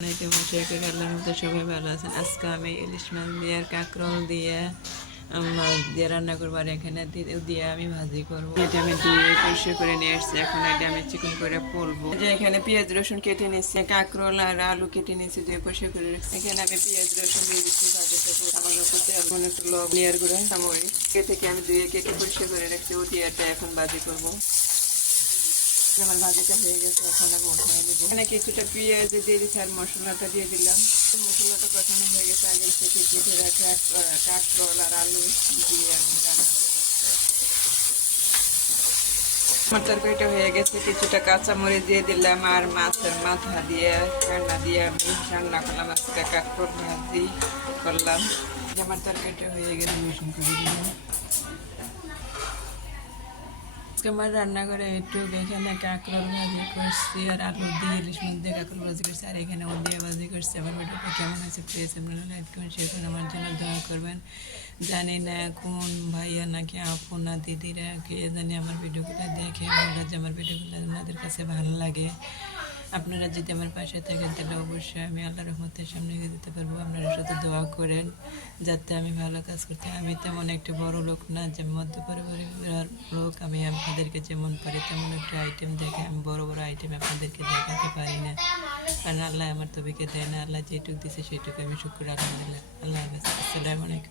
মশাই করে আল্লাহর মতো সবাই ভালো আছেন। আজকে আমি ইলিশ মাছ দিয়ে আর কাঁকরোল দিয়ে মাছ দিয়ে রান্না করবো, আর এখানে দিয়ে আমি ভাজি করবো। এটা আমি ধুয়ে পরিষ্কার করে নিয়ে এসেছি, এখন এটা আমি চিকন করে পলবো। যে এখানে পেঁয়াজ রসুন কেটে নিচ্ছি, কাঁকরোল আর আলু কেটে নিচ্ছি, ধুয়ে পরিষ্কার করে রাখছি। এখানে আমি পেঁয়াজ রসুন দিয়ে দিচ্ছি, ভাজিটা সামান্য তেল একটু লবণ নিয়ার গুঁড়ো সামরিক থেকে আমি ধুয়ে কেটে পরিষ্কার করে রাখছি। ও টিয়ারটা এখন ভাজি করবো। আমার ভাজিটা হয়ে গেছে, এখন আমি উঠাই দেবো। এখানে কিছুটা পেঁয়াজ দিয়ে দিচ্ছি আর মশলাটা দিয়ে দিলাম। মশলাটা কষানো হয়ে গেছে, আগে থেকে কেটে রাখা কাঁকরোল আর আলু দিয়ে আমি রান্না করবো। আমার তরকারিটা হয়ে গেছে, কিছুটা কাঁচামরিচ দিয়ে দিলাম আর মাছের মাথা দিয়ে রান্না দিয়ে আমি রান্না করলাম। আজকে কাঁকরোল ভাজি করলাম। আমার তরকারিটা হয়ে গেছে, রসুন করে দিলাম। আমার রান্নাঘরে একটু এখানে কাঁকরোল ভাজি করছি আর আলু দিয়ে ইলিশ মাছ দিয়ে কাঁকরোল ভাজি করছি, আর এখানে ও দিয়ে ভাজি করছি। আমার ভিডিওটা কেমন হয়েছে প্লিজ আপনারা লাইক করবেন, শেয়ার করবেন, আমার জন্য দোয়া করবেন। জানি না কোন ভাইয়া নাকি আপু না দিদিরা কে জানি আমার ভিডিওগুলো দেখে বলে যে আমার ভিডিওগুলো আপনাদের কাছে ভালো লাগে। আপনারা যদি আমার পাশে থাকেন তাহলে অবশ্যই আমি আল্লাহ রহমতের সামনে এগিয়ে দিতে পারবো। আপনারা শুধু দোয়া করেন যাতে আমি ভালো কাজ করতে। আমি তেমন একটা বড় লোক না যে মধ্য পরিবারের লোক, আমি আপনাদেরকে যেমন পারি তেমন একটা আইটেম দেখে আমি বড় বড় আইটেম আপনাদেরকে দেখাতে পারি না, কারণ আল্লাহ আমার তবিকে দেয় না। আল্লাহ যেটুকু দিছে সেটুকু আমি শুক্র আলহামদুলিল্লাহ। আল্লাহ হাফেজ, আসসালামু আলাইকুম।